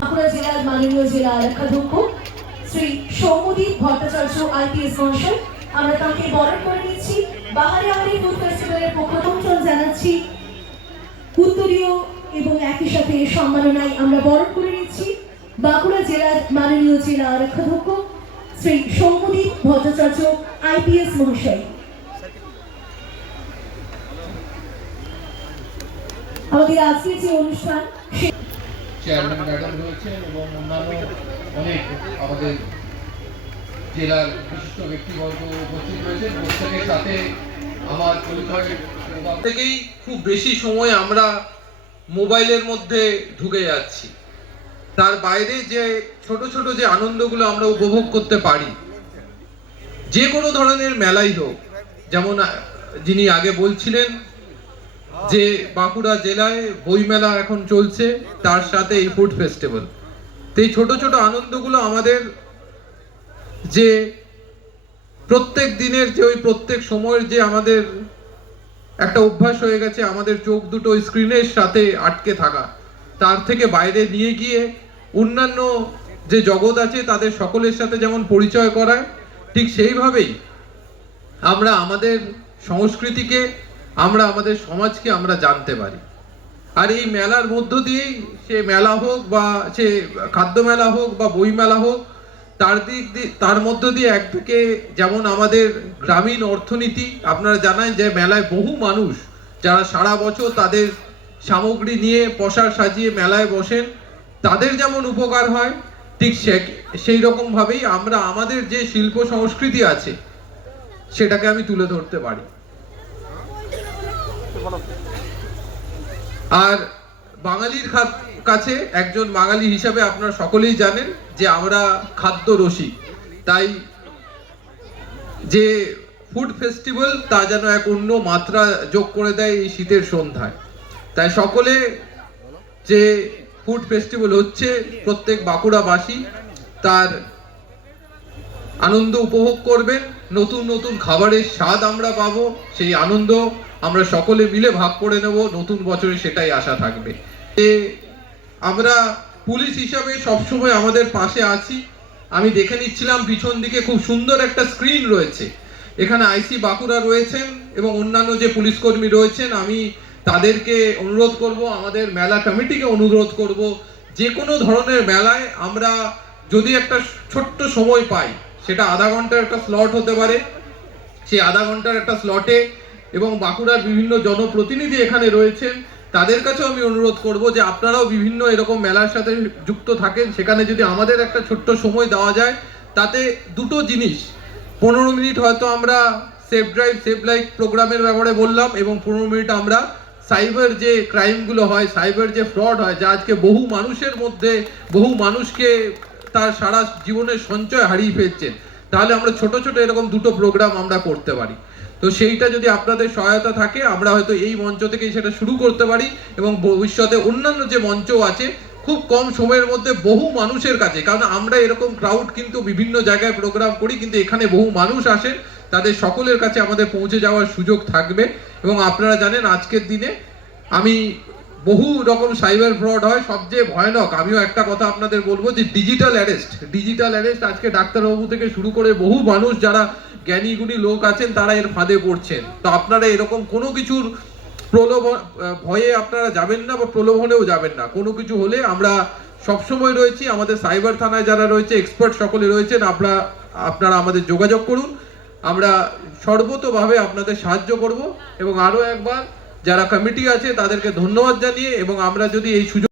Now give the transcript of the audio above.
বাঁকুড়া জেলার মাননীয় জেলা আরক্ষাধ্যক্ষ শ্রী সৌম্যদীপ ভট্টাচার্য আইপিএস মহাশয়, আমরা তাকে বরণ করে নিচ্ছি। বাহারি আহারি ফুড ফেস্টিভ্যালের পক্ষ থেকে জানাচ্ছি উত্তরীয় এবং একই সাথে সম্মাননায় আমরা বরণ করে নিচ্ছি বাঁকুড়া জেলার মাননীয় জেলা আরক্ষাধ্যক্ষ শ্রী সৌম্যদীপ ভট্টাচার্য আইপিএস মহাশয়। আমাদের আজকে যে অনুষ্ঠান চেয়ারম্যান ম্যাডাম রয়েছেন এবং অন্যান্য অনেক আমাদের জেলার বিশিষ্ট ব্যক্তিবর্গ উপস্থিত রয়েছেন। প্রত্যেকের সাথে আমার পরিচয়ের থেকেই খুব বেশি সময় আমরা মোবাইলের মধ্যে ঢুকে যাচ্ছি। তার বাইরে যে ছোট ছোট যে আনন্দগুলো আমরা উপভোগ করতে পারি, যে কোনো ধরনের মেলাই হোক, যেমন যিনি আগে বলছিলেন যে বাঁকুড়া জেলায় বইমেলা এখন চলছে, তার সাথে এই ফুড ফেস্টিভ্যাল, তো এই ছোট ছোট আনন্দগুলো আমাদের যে প্রত্যেক দিনের যে ওই প্রত্যেক সময়ের যে আমাদের একটা অভ্যাস হয়ে গেছে, আমাদের চোখ দুটো স্ক্রিনের সাথে আটকে থাকা, তার থেকে বাইরে নিয়ে গিয়ে অন্যান্য যে জগৎ আছে তাদের সকলের সাথে যেমন পরিচয় করায়, ঠিক সেইভাবেই আমরা আমাদের সংস্কৃতিকে, আমরা আমাদের সমাজকে আমরা জানতে পারি। আর এই মেলার মধ্য দিয়েই, সে মেলা হোক বা সে খাদ্য মেলা হোক বা বই মেলা হোক, তার মধ্য দিয়ে একদিকে যেমন আমাদের গ্রামীণ অর্থনীতি, আপনারা জানেন যে মেলায় বহু মানুষ যারা সারা বছর তাদের সামগ্রী নিয়ে পোশাক সাজিয়ে মেলায় বসেন, তাদের যেমন উপকার হয়, ঠিক সেই রকমভাবেই আমরা আমাদের যে শিল্প সংস্কৃতি আছে সেটাকে আমি তুলে ধরতে পারি। আর বাঙালির কাছে, একজন বাঙালি হিসাবে আপনারা সকলেই জানেন যে আমরা খাদ্য রসিক, তাই যে ফুড ফেস্টিভ্যাল তা যেন এক অন্য মাত্রা যোগ করে দেয় এই শীতের সন্ধ্যায়। তাই সকলে যে ফুড ফেস্টিভ্যাল হচ্ছে, প্রত্যেক বাঁকুড়াবাসী তার আনন্দ উপভোগ করবেন, নতুন নতুন খাবারের স্বাদ আমরা পাবো, সেই আনন্দ আমরা সকলে মিলে ভাগ করে নেব, নতুন বছরে সেটাই আশা থাকবে। আমরা পুলিশ হিসাবে সবসময় আমাদের পাশে আছি। আমি দেখে নিচ্ছিলাম পিছন দিকে খুব সুন্দর একটা স্ক্রিন রয়েছে, এখানে আইসি বাঁকুড়া রয়েছেন এবং অন্যান্য যে পুলিশ কর্মী রয়েছেন, আমি তাদেরকে অনুরোধ করব, আমাদের মেলা কমিটিকে অনুরোধ করব, যে কোনো ধরনের মেলায় আমরা যদি একটা ছোট্ট সময় পাই, সেটা আধা ঘন্টার একটা স্লট হতে পারে, সেই আধা ঘন্টার একটা স্লটে, এবং বাঁকুড়ার বিভিন্ন জনপ্রতিনিধি এখানে রয়েছেন, তাদের কাছেও আমি অনুরোধ করব যে আপনারাও বিভিন্ন এরকম মেলার সাথে যুক্ত থাকেন, সেখানে যদি আমাদের একটা ছোট্ট সময় দেওয়া যায়, তাতে দুটো জিনিস, 15 মিনিট হয়তো আমরা সেফ ড্রাইভ সেভ লাইফ প্রোগ্রামের ব্যাপারে বললাম, এবং 15 মিনিট আমরা সাইবার যে ক্রাইমগুলো হয়, সাইবার যে ফ্রড হয়, যা আজকে বহু মানুষের মধ্যে, বহু মানুষকে তার সারা জীবনের সঞ্চয় হারিয়ে ফেলছেন, তাহলে আমরা ছোট ছোট এরকম দুটো প্রোগ্রাম আমরা করতে পারি। তো সেইটা যদি আপনাদের সহায়তা থাকে, আমরা হয়তো এই মঞ্চ থেকেই সেটা শুরু করতে পারি, এবং ভবিষ্যতে অন্যান্য যে মঞ্চ আছে খুব কম সময়ের মধ্যে বহু মানুষের কাছে, কারণ আমরা এরকম ক্রাউড কিন্তু বিভিন্ন জায়গায় প্রোগ্রাম করি, কিন্তু এখানে বহু মানুষ আসেন, তাদের সকলের কাছে আমাদের পৌঁছে যাওয়ার সুযোগ থাকবে। এবং আপনারা জানেন আজকের দিনে আমি বহু রকম সাইবার ফ্রড হয়, সবচেয়ে ভয়ানক আমিও একটা কথা আপনাদের বলবো যে ডিজিটাল অ্যারেস্ট আজকে ডাক্তারবাবু থেকে শুরু করে বহু মানুষ যারা জ্ঞানী গুণী লোক আছেন তারা এর ফাঁদে পড়ছেন। তো আপনারা এরকম কোনো কিছুর ভয়ে আপনারা যাবেন না বা প্রলোভনেও যাবেন না। কোনো কিছু হলে আমরা সবসময় রয়েছি, আমাদের সাইবার থানায় যারা রয়েছে এক্সপার্ট সকলে রয়েছেন, আপনারা আমাদের যোগাযোগ করুন, আমরা সর্বতোভাবে আপনাদের সাহায্য করব। এবং আরও একবার যারা কমিটি আছে তাদেরকে ধন্যবাদ জানিয়ে, এবং আমরা যদি এই সুযোগ